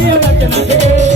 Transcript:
Yeah,